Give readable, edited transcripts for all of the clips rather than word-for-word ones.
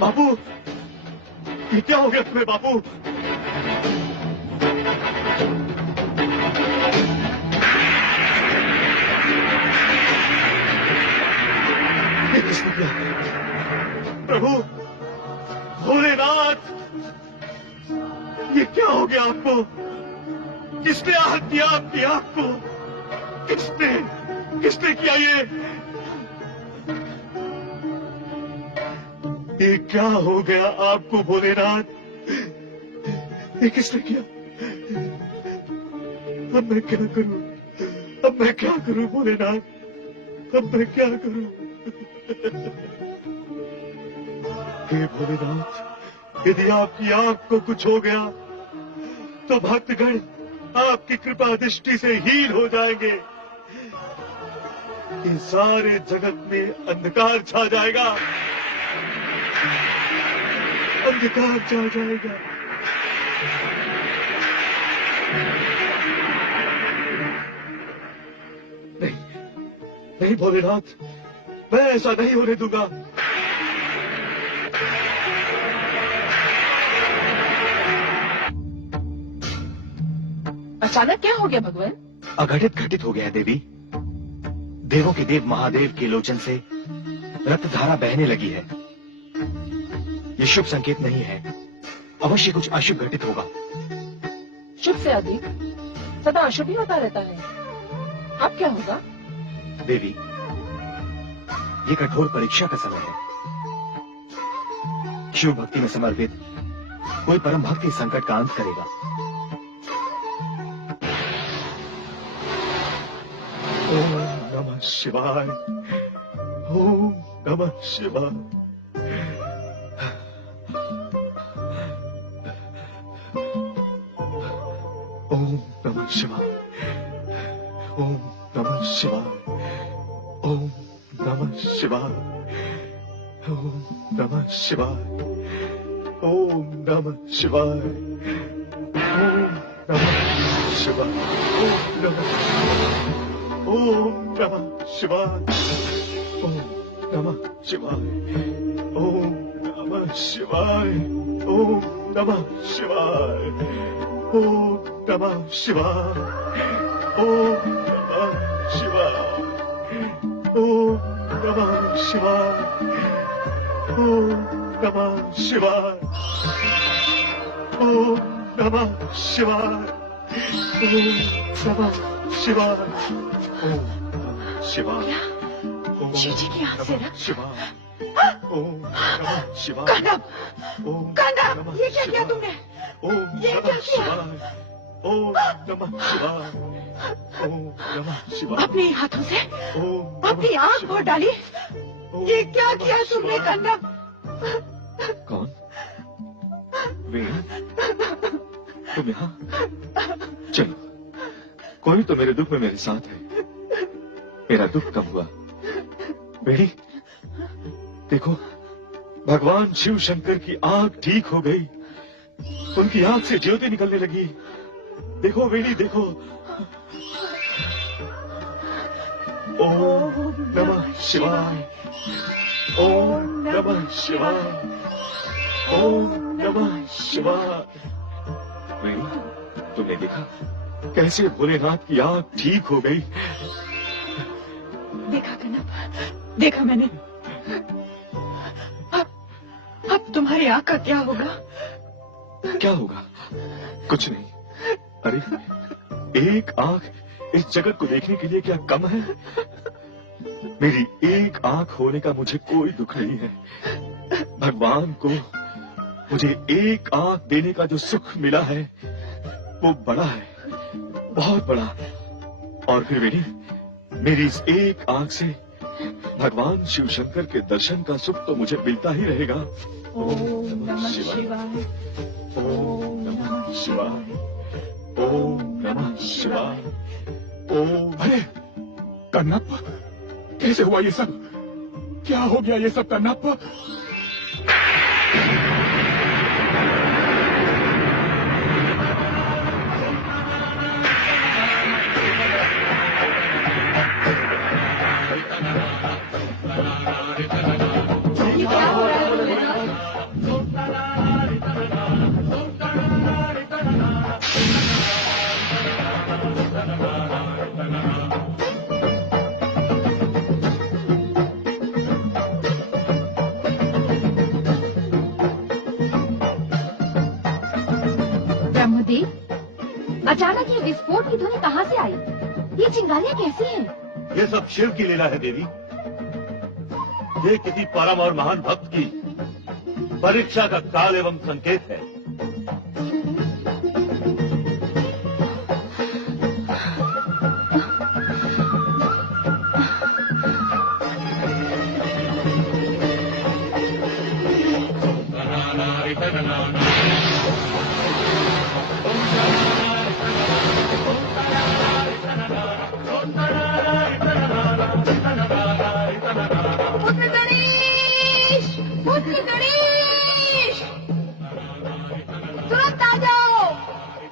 बापू, ये क्या हो गया तुम्हें बापू? ये किसने किया? प्रभु, भोलेनाथ, ये क्या हो गया आपको? किसने आहत किया आपकी आंख को? किसने किया ये क्या हो गया आपको भोलेनाथ? ये किसने किया? अब मैं क्या करूं भोलेनाथ? अब मैं क्या करूं? हे भोलेनाथ, यदि आपकी आंख को कुछ हो गया तो भक्तगण आपकी कृपा दृष्टि से हीन हो जाएंगे। ये सारे जगत में अंधकार छा जाएगा, अंधकार छा जाएगा। नहीं भोलेनाथ, मैं ऐसा नहीं होने दूंगा। अचानक क्या हो गया भगवान? अघटित घटित हो गया है देवी। देवों के देव महादेव के लोचन से रक्तधारा बहने लगी है। ये शुभ संकेत नहीं है, अवश्य कुछ अशुभ घटित होगा। शुभ से अधिक सदा अशुभ ही होता रहता है। अब क्या होगा? देवी, ये कठोर परीक्षा का समय है। शिव भक्ति में समर्पित कोई परम भक्त इस संकट का अंत करेगा। ओम नमः शिवाय, ओम नमः शिवाय। ओम नमः शिवाय, ओम नमः शिवाय, ओम नमः शिवाय, ओम नमः शिवाय, ओम नमः शिवाय, ओम नमः शिवाय, ओम नमः शिवाय, ओम नमः शिवाय, ओम नमः शिवाय, ओम नमः शिवाय, ओम नमः शिवाय, ओम नमः शिवाय, ओम नमः शिवाय, ओम नमः शिवाय, ओम नमः शिवाय, ओम नमः शिवाय, ओम नमः शिवाय, शिव जी की आंख से शिवाय, ओम नमः शिवाय, कनब, ये क्या किया तुमने? ओम ये क्या किया? ओम नमः शिवाय, ओम नमः शिवाय। अपने हाथों से ओम अपनी आंख फोड़ डाली। ये क्या किया तुमने कनब? कौन? वेणु, तुम यहाँ? चलो, कोई तो मेरे दुख में मेरे साथ है। मेरा दुख कब हुआ? बेड़ी, देखो, भगवान शिव शंकर की आंख ठीक हो गई। उनकी आंख से ज्योति निकलने लगी। देखो बेड़ी, देखो। ओम नमः शिवाय, ओम नमः शिवाय, ओम नमः शिवाय। बेड़ी, तुमने देखा कैसे भोलेनाथ की आंख ठीक हो गई? देखा कनब, देखा मैंने। अब तुम्हारी आंख का क्या होगा? क्या होगा? कुछ नहीं। अरे एक आंख इस जगत को देखने के लिए क्या कम है? मेरी एक आंख होने का मुझे कोई दुख नहीं है। भगवान को मुझे एक आंख देने का जो सुख मिला है वो बड़ा है, बहुत बड़ा। और फिर मेरी इस एक आंख से भगवान शिव शंकर के दर्शन का सुख तो मुझे मिलता ही रहेगा। ओम नमः शिवाय। ओम नमः शिवाय। ओम नमः शिवाय। ओम। अरे कन्नप्पा, कैसे हुआ ये सब? क्या हो गया ये सब कन्नप्पा? ये क्या हो रहा है भोलेनाथ? ब्रह्मदेव, अचानक ये विस्फोट की ध्वनि कहाँ से आई? ये चिंगारियाँ कैसी हैं? ये सब शिव की लीला है देवी। ये किसी परम और महान भक्त की परीक्षा का काल एवं संकेत है। पुत्र गणेश! पुत्र गणेश! तुरंत आ जाओ!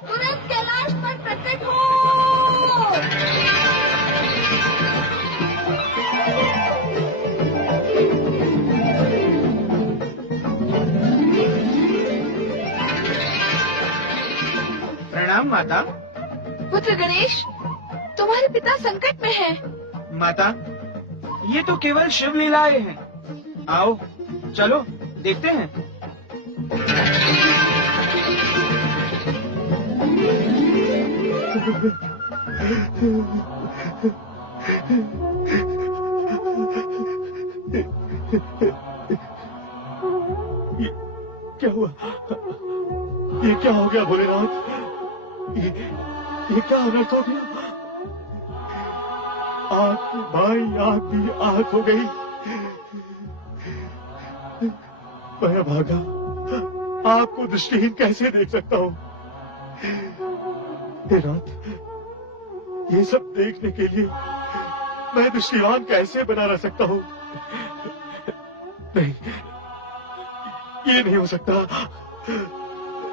तुरंत कैलाश पर प्रकट हो! प्रणाम माता। पुत्र गणेश, तुम्हारे पिता संकट में हैं। माता, ये तो केवल शिव लीलाएं हैं। आओ चलो देखते हैं। क्या हुआ? ये क्या हो गया भोलेनाथ? ये क्या अनर्थ हो गया? आंख भाई, आंख भी आंख हो गई। मैं भागा, आपको दृष्टिहीन कैसे देख सकता हूँ? हे नाथ, ये सब देखने के लिए मैं दृष्टिवान कैसे बना रह सकता हूँ? नहीं, ये नहीं हो सकता।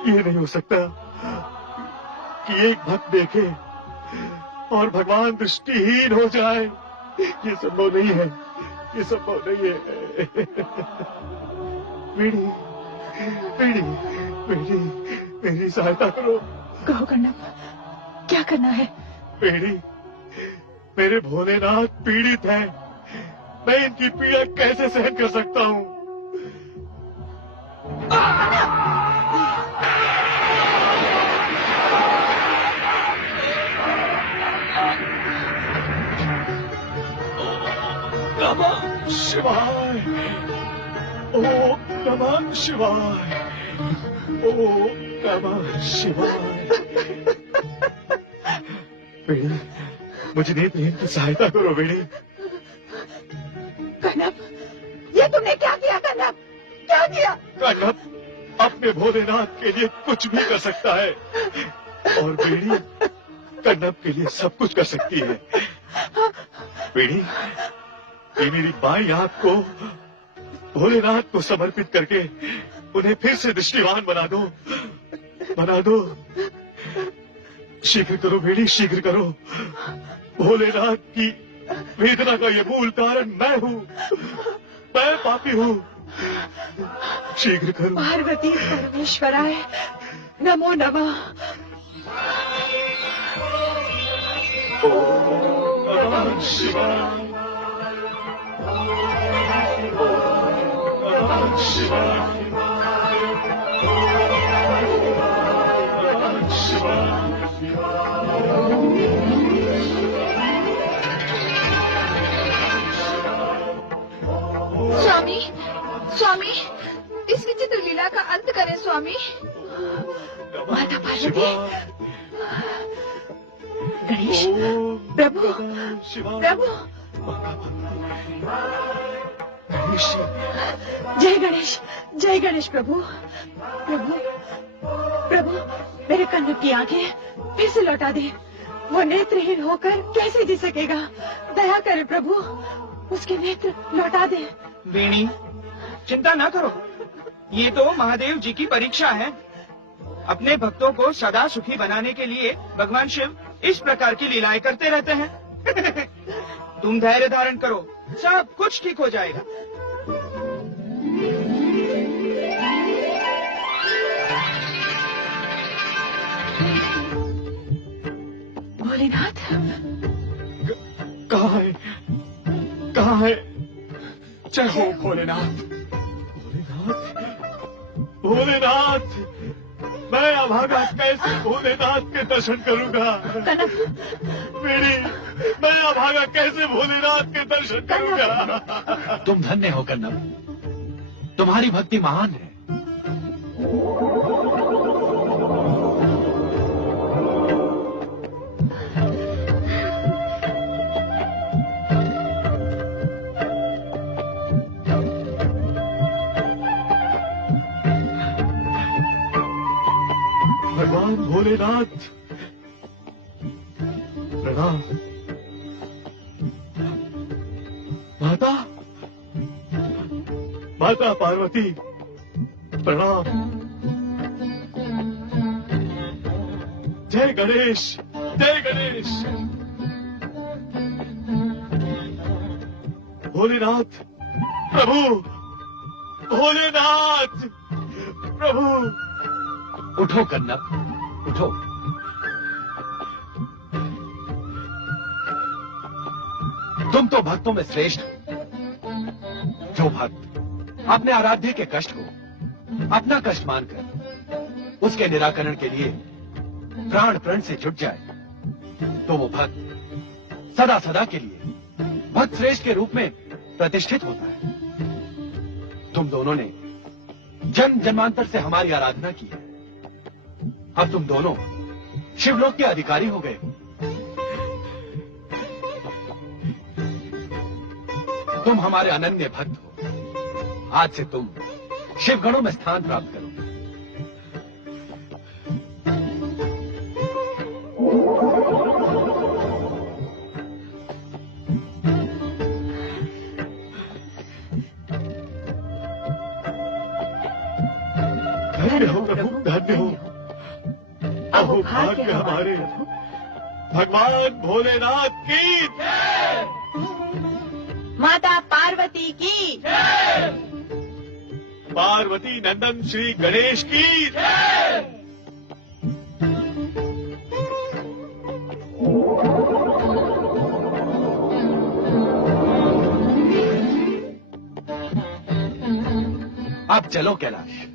ये नहीं हो सकता कि एक भक्त देखे और भगवान दृष्टिहीन हो जाए। ये संभव नहीं है, ये संभव नहीं है। मेरी सहायता करो। कहो कन्नप, क्या करना है? मेरे भोलेनाथ पीड़ित है। मैं इनकी पीड़ा कैसे सहन कर सकता हूँ? नमः शिवाय। ओम नमः शिवाय। ओम नमः शिवाय। बेड़ी, मुझे नेत्रहीन की सहायता करो बेड़ी। कन्नप, ये तुमने क्या किया कन्नप? क्या किया? कन्नप अपने भोलेनाथ के लिए कुछ भी कर सकता है और बेड़ी कन्नप के लिए सब कुछ कर सकती है। बेड़ी, ये मेरी बाई आंख को भोलेनाथ को समर्पित करके उन्हें फिर से दृष्टिवान बना दो, बना दो। शीघ्र करो बेड़ी, शीघ्र करो। भोलेनाथ की वेदना का ये मूल कारण मैं हूँ, मैं पापी हूँ। शीघ्र करो। पार्वती परमेश्वराय नमो नमः। ओम नमः शिवाय। ओम नमः शिवाय। स्वामी स्वामी इस विचित्र लीला का अंत करें स्वामी। माता पार्वती, गणेश, प्रभु प्रभु, जय गणेश प्रभु। प्रभु प्रभु, मेरे कन्नप की आंखें फिर से लौटा दे। वो नेत्रहीन होकर कैसे जी सकेगा? दया करे प्रभु, उसके नेत्र लौटा दे। वेणी, चिंता न करो, ये तो महादेव जी की परीक्षा है। अपने भक्तों को सदा सुखी बनाने के लिए भगवान शिव इस प्रकार की लीलाएं करते रहते हैं। तुम धैर्य धारण करो, सब कुछ ठीक हो जाएगा। भोलेनाथ, कहाँ है? कहाँ है? जय हो भोलेनाथ। भोलेनाथ, मैं अभागा कैसे भोलेनाथ के दर्शन करूंगा? मैं अभागा कैसे भोलेनाथ के दर्शन करूंगा? तुम धन्य हो कन्नप, तुम्हारी भक्ति महान है। भगवान भोलेनाथ, प्रणाम। माता, माता पार्वती, प्रणाम। जय गणेश, जय गणेश। भोलेनाथ, प्रभु, भोलेनाथ, प्रभु। उठो कन्नप, उठो। तुम तो भक्तों में श्रेष्ठ हो। जो भक्त अपने आराध्य के कष्ट को अपना कष्ट मानकर उसके निराकरण के लिए प्राण प्रण से जुट जाए, तो वो भक्त सदा सदा के लिए भक्त श्रेष्ठ के रूप में प्रतिष्ठित होता है। तुम दोनों ने जन्म जन्मांतर से हमारी आराधना की है। अब तुम दोनों शिवलोक के अधिकारी हो गए हो। तुम हमारे अनन्य भक्त हो। आज से तुम शिवगणों में स्थान प्राप्त करोगे। धन्य हो प्रभु, धन्य हो। अहो भाग्य हमारे। भगवान भोलेनाथ की जय। माता पार्वती की जय। पार्वती नंदन श्री गणेश की जय। अब चलो कैलाश।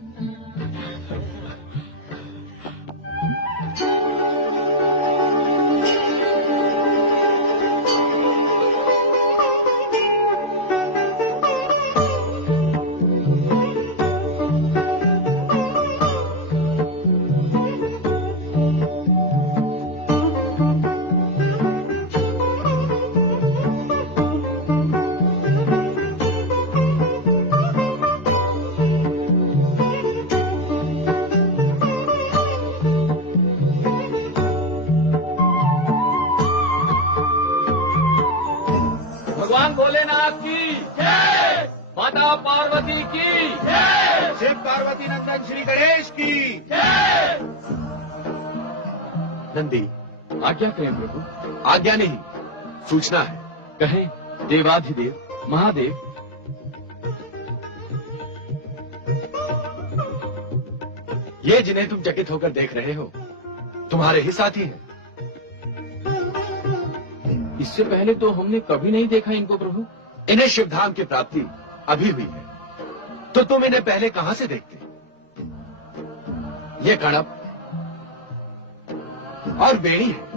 भगवान भोलेनाथ की जय। माता पार्वती की जय। शिव पार्वती नंदन श्री गणेश की जय। नंदी, आज्ञा करें प्रभु। आज्ञा नहीं, सूचना है। कहें देवाधिदेव महादेव। ये जिन्हें तुम चकित होकर देख रहे हो तुम्हारे ही साथी हैं। इससे पहले तो हमने कभी नहीं देखा इनको प्रभु। इन्हें शिवधाम की प्राप्ति अभी हुई है, तो तुम इन्हें पहले कहां से देखते? ये गणप और बेणी है।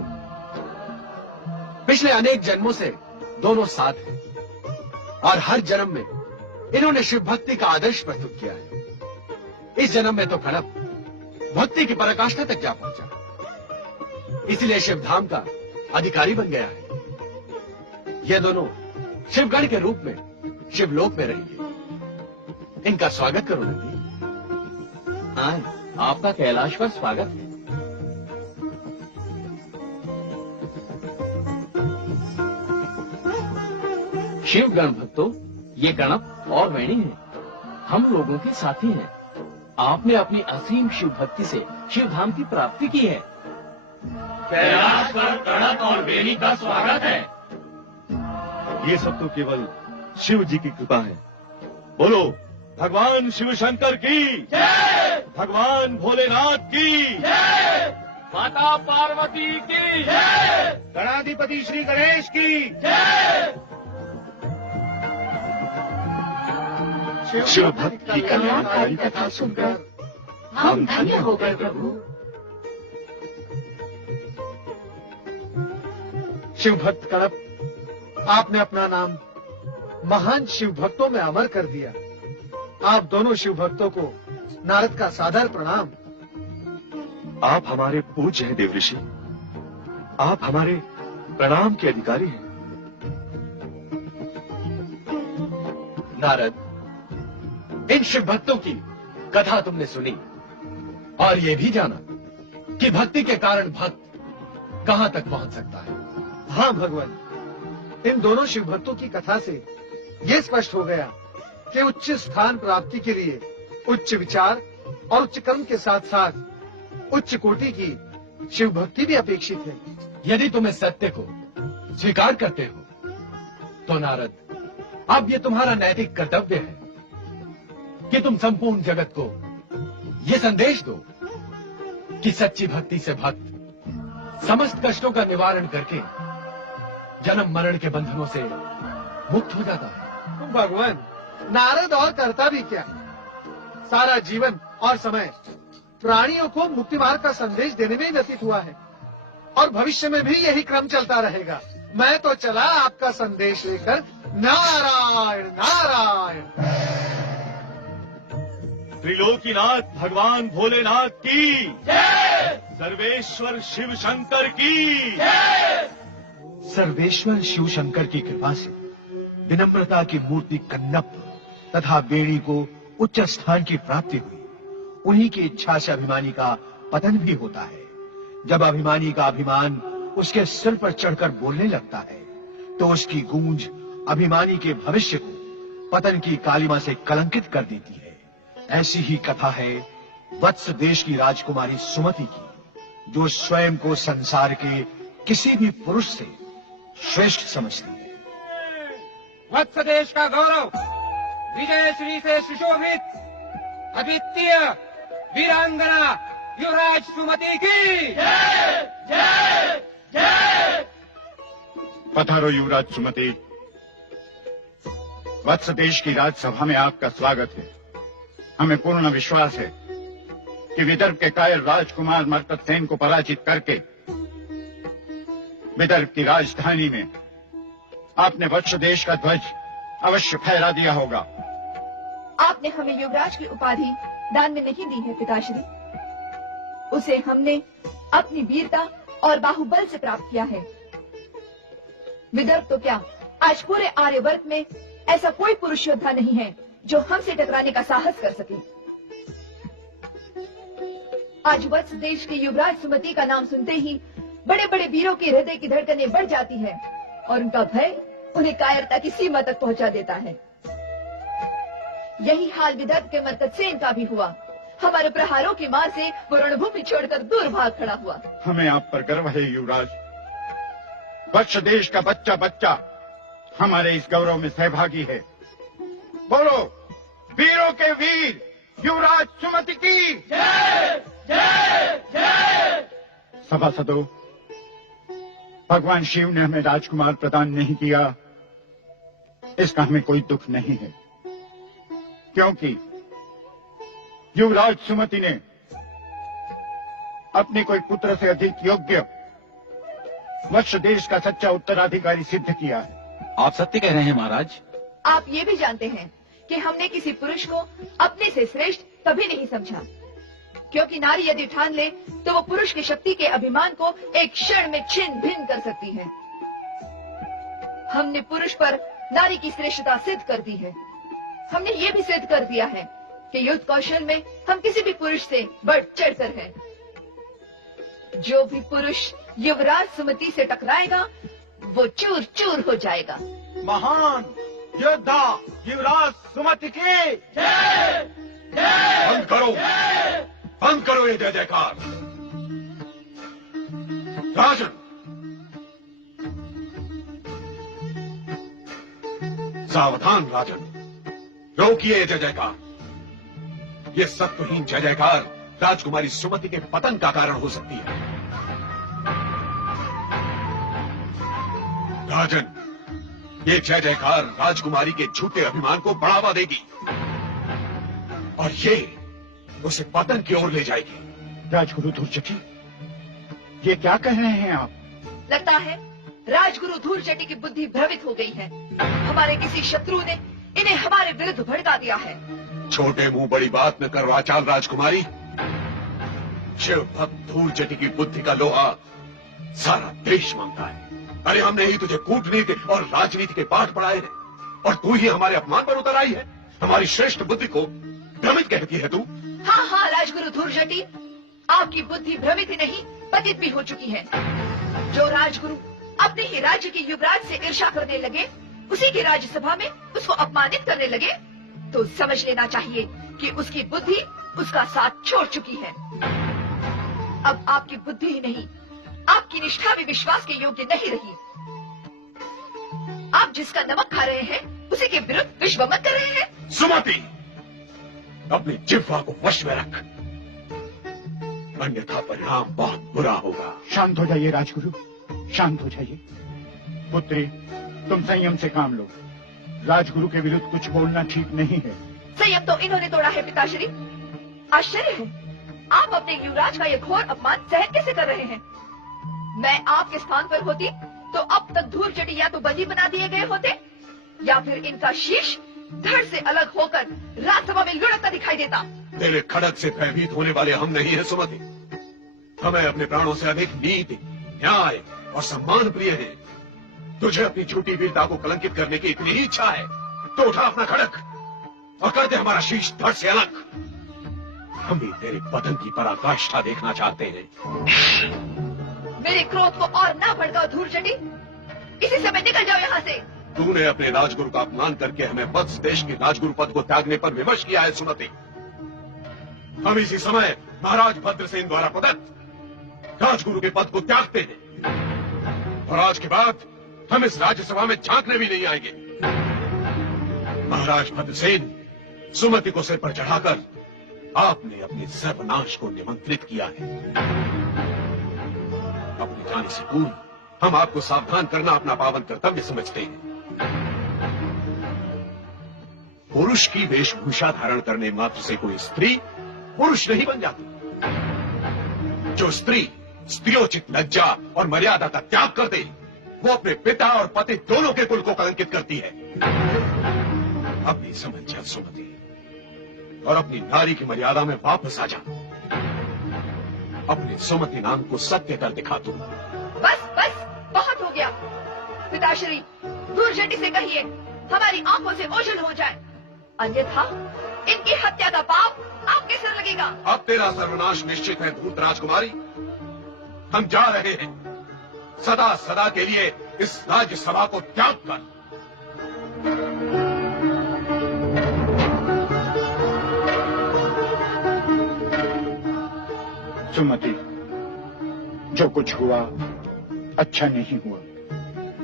पिछले अनेक जन्मों से दोनों साथ हैं और हर जन्म में इन्होंने शिव भक्ति का आदर्श प्रस्तुत किया है। इस जन्म में तो कणप भक्ति की पराकाष्ठा तक जा पहुंचा, इसलिए शिवधाम का अधिकारी बन गया है। ये दोनों शिवगण के रूप में शिवलोक में रहेंगे। इनका स्वागत करो नंदी। आए, आपका कैलाश पर स्वागत है। शिव गण भक्तों, ये गणप और वेणी है, हम लोगों के साथी हैं। आपने अपनी असीम शिव भक्ति से शिवधाम की प्राप्ति की है। कैलाश पर गणप और वेणी का स्वागत है। ये सब तो केवल शिव जी की कृपा है। बोलो भगवान शिव शंकर की जय, भगवान भोलेनाथ की जय, माता पार्वती की जय, गणाधिपति श्री गणेश की जय। शिव भक्त की कल्याणकारी कथा सुनकर हम धन्य हो गए प्रभु। शिव भक्त कणप, आपने अपना नाम महान शिव भक्तों में अमर कर दिया। आप दोनों शिव भक्तों को नारद का सादर प्रणाम। आप हमारे पूज्य हैं देव ऋषि, आप हमारे प्रणाम के अधिकारी हैं। नारद, इन शिव भक्तों की कथा तुमने सुनी और ये भी जाना कि भक्ति के कारण भक्त कहां तक पहुंच सकता है। हाँ भगवान, इन दोनों शिव भक्तों की कथा से ये स्पष्ट हो गया कि उच्च स्थान प्राप्ति के लिए उच्च विचार और उच्च कर्म के साथ साथ उच्च कोटि की शिव भक्ति भी अपेक्षित है। यदि तुम इस सत्य को स्वीकार करते हो तो नारद, अब ये तुम्हारा नैतिक कर्तव्य है कि तुम संपूर्ण जगत को ये संदेश दो कि सच्ची भक्ति से भक्त समस्त कष्टों का निवारण करके जन्म मरण के बंधनों से मुक्त हो जाता है। भगवान, नारद और करता भी क्या, सारा जीवन और समय प्राणियों को मुक्ति मार्ग का संदेश देने में ही व्यतीत हुआ है और भविष्य में भी यही क्रम चलता रहेगा। मैं तो चला आपका संदेश लेकर। नारायण नारायण। त्रिलोकीनाथ भगवान भोलेनाथ की जय, सर्वेश्वर शिव शंकर की जय। सर्वेश्वर शिव शंकर की कृपा से विनम्रता की मूर्ति कन्नप तथा बेणी को उच्च स्थान की प्राप्ति हुई। उन्हीं की इच्छा से अभिमानी का पतन भी होता है। जब अभिमानी का अभिमान उसके सिर पर चढ़कर बोलने लगता है तो उसकी गूंज अभिमानी के भविष्य को पतन की कालिमा से कलंकित कर देती है। ऐसी ही कथा है वत्स देश की राजकुमारी सुमति की, जो स्वयं को संसार के किसी भी पुरुष से श्रेष्ठ समझती है। वत्स देश का गौरव विजय श्री से सुशोभित अद्वितीय वीरांगना युवराज सुमति की जय जय जय। पधारो युवराज सुमति। वत्स देश की राजसभा में आपका स्वागत है। हमें पूर्ण विश्वास है कि विदर्भ के कायर राजकुमार मर्कतसेन को पराजित करके विदर्भ की राजधानी में आपने वत्स देश का ध्वज अवश्य फहरा दिया होगा। आपने हमें युवराज की उपाधि दान में नहीं दी है पिताश्री, उसे हमने अपनी वीरता और बाहुबल से प्राप्त किया है। विदर्भ तो क्या, आज पूरे आर्यवर्त में ऐसा कोई पुरुष योद्धा नहीं है जो हमसे टकराने का साहस कर सके। आज वत्स देश के युवराज सुमति का नाम सुनते ही बड़े बड़े वीरों के हृदय की धड़कनें बढ़ जाती है और उनका भय उन्हें कायरता की सीमा तक पहुंचा देता है। यही हाल विदर्भ के मर्कतसेन का भी हुआ। हमारे प्रहारों की मार से वो रणभूमि छोड़कर दूर भाग खड़ा हुआ। हमें आप पर गर्व है युवराज। वत्स देश का बच्चा बच्चा हमारे इस गौरव में सहभागी है। बोलो वीरों के वीर युवराज सुमति की जय जय जय। सभासदों, भगवान शिव ने हमें राजकुमार प्रदान नहीं किया, इसका हमें कोई दुख नहीं है, क्योंकि युवराज सुमति ने अपने कोई पुत्र से अधिक योग्य वत्स देश का सच्चा उत्तराधिकारी सिद्ध किया है। आप सत्य कह रहे हैं महाराज। आप ये भी जानते हैं कि हमने किसी पुरुष को अपने से श्रेष्ठ कभी नहीं समझा, क्योंकि नारी यदि ठान ले तो वो पुरुष की शक्ति के अभिमान को एक क्षण में छिन्न भिन्न कर सकती है। हमने पुरुष पर नारी की श्रेष्ठता सिद्ध कर दी है। हमने ये भी सिद्ध कर दिया है कि युद्ध कौशल में हम किसी भी पुरुष से बढ़ चढ़कर हैं। जो भी पुरुष युवराज सुमति से टकराएगा वो चूर चूर हो जाएगा। महान योद्धा युवराज सुमति की बंद करो, बंद करो ये जय जयकार। राजन, सावधान राजन, रोकिए ये जय जयकार। ये सत्वहीन जय जयकार राजकुमारी सुमति के पतन का कारण हो सकती है। राजन, ये जय जयकार राजकुमारी के झूठे अभिमान को बढ़ावा देगी और ये उसे पतन की ओर ले जाएगी। राजगुरु धूर्जटी, ये क्या कह रहे हैं आप? लगता है राजगुरु धूर्जटी की बुद्धि भ्रमित हो गई है। हमारे किसी शत्रु ने इन्हें हमारे विरुद्ध भड़का दिया है। छोटे मुंह बड़ी बात न कर वाचाल राजकुमारी। शिव भक्त धूर्जटी की बुद्धि का लोहा सारा देश मांगता है। अरे हमने ही तुझे कूटनीति और राजनीति के पाठ पढ़ाए हैं और तू ही हमारे अपमान पर उतर आई है। हमारी श्रेष्ठ बुद्धि को भ्रमित कहती है तू। हाँ हाँ राजगुरु धूर्जटी, आपकी बुद्धि भ्रमित ही नहीं पतित भी हो चुकी है। जो राजगुरु अपने ही राज्य के युवराज से ईर्ष्या करने लगे, उसी की राज्यसभा में उसको अपमानित करने लगे, तो समझ लेना चाहिए कि उसकी बुद्धि उसका साथ छोड़ चुकी है। अब आपकी बुद्धि ही नहीं, आपकी निष्ठा भी विश्वास के योग्य नहीं रही। आप जिसका नमक खा रहे हैं उसी के विरुद्ध विश्वमत कर रहे हैं। सुमति, अपनी जिह्वा को वश में रख, अन्यथा परिणाम बहुत बुरा होगा। शांत हो जाइए राजगुरु, शांत हो जाइए। पुत्री, तुम संयम से काम लो। राजगुरु के विरुद्ध कुछ बोलना ठीक नहीं है। संयम तो इन्होंने तोड़ा है पिताश्री। आश्चर्य है, आप अपने युवराज का यह घोर अपमान सहन कैसे कर रहे हैं? मैं आपके स्थान पर होती तो अब तक धूर्जटी या तो बंदी बना दिए गए होते या फिर इनका शीश धड़ से अलग होकर राज्यसभा में लुढ़कता दिखाई देता। तेरे खड़क से भयभीत होने वाले हम नहीं है सुमति। हमें अपने प्राणों से अधिक नीति, न्याय और सम्मान प्रिय है। तुझे अपनी झूठी वीरता को कलंकित करने की इतनी ही इच्छा है तो उठा अपना खड़क और कर दे हमारा शीश धड़ से अलग। हम भी तेरे पतन की पराकाष्ठा देखना चाहते हैं। मेरे क्रोध को और ना भड़काओ धूर्जटी, इसी समय निकल जाओ यहाँ से। तूने अपने राजगुरु का अपमान करके हमें वत्स देश के राजगुरु पद को त्यागने पर विमर्श किया है सुमति। हम इसी समय महाराज भद्रसेन द्वारा प्रदत्त राजगुरु के पद को त्यागते हैं और आज के बाद हम इस राज्यसभा में झांकने भी नहीं आएंगे। महाराज भद्रसेन, सुमति को सिर पर चढ़ाकर आपने अपने सर्वनाश को निमंत्रित किया है। अपने जाने से पूर्व हम आपको सावधान करना अपना पावन कर्तव्य समझते हैं। पुरुष की वेशभूषा धारण करने मात्र से कोई स्त्री पुरुष नहीं बन जाती। जो स्त्री स्त्रियोचित लज्जा और मर्यादा का त्याग कर दे, वो अपने पिता और पति दोनों के कुल को कलंकित करती है। अपनी समझ जा सुमति और अपनी नारी की मर्यादा में वापस आ जा। अपने सुमति नाम को सत्य कर दिखा तू। बस बस, बहुत हो गया। पिताश्री, धूर्जटी से कहिए हमारी आंखों से ओझल हो जाए, अन्यथा इनकी हत्या का पाप आपके सिर लगेगा। अब तेरा सर्वनाश निश्चित है धूर्त राजकुमारी। हम जा रहे हैं सदा सदा के लिए इस राज्यसभा को त्याग कर। सुमति, जो कुछ हुआ अच्छा नहीं हुआ।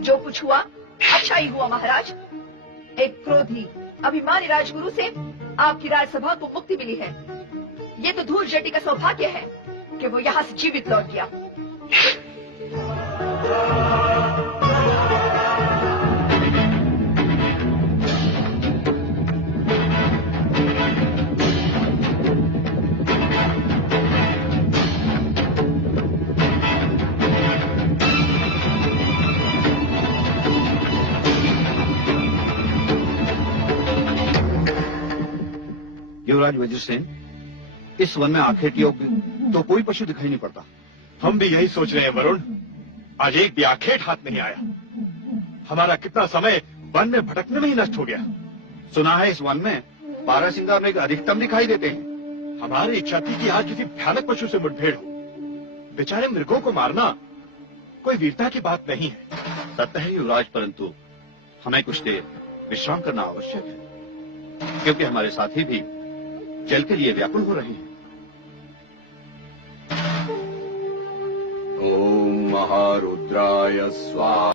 जो कुछ हुआ अच्छा ही हुआ महाराज। एक क्रोधी अभिमानी राजगुरु से आपकी राज्यसभा को मुक्ति मिली है। ये तो धूर्जटी का सौभाग्य है कि वो यहाँ से जीवित लौट गया। महाराज वज्रसेन, इस वन में आखेट योग्य तो कोई पशु दिखाई नहीं पड़ता। हम भी यही सोच रहे हैं वरुण। आज एक भी आखेट हाथ नहीं आया। हमारा कितना समय वन में भटकने में ही नष्ट हो गया। सुना है इस वन में बारहसिंगा में अधिकतम दिखाई देते हैं। हमारी इच्छा थी कि आज किसी भयानक पशु से मुठभेड़ हो। बेचारे मृगों को मारना कोई वीरता की बात नहीं है। सत्य है युवराज, परंतु हमें कुछ देर विश्राम करना आवश्यक है, क्योंकि हमारे साथी भी जल के लिए व्याकुल हो रहे हैं। ओम महारुद्राय स्वाहा।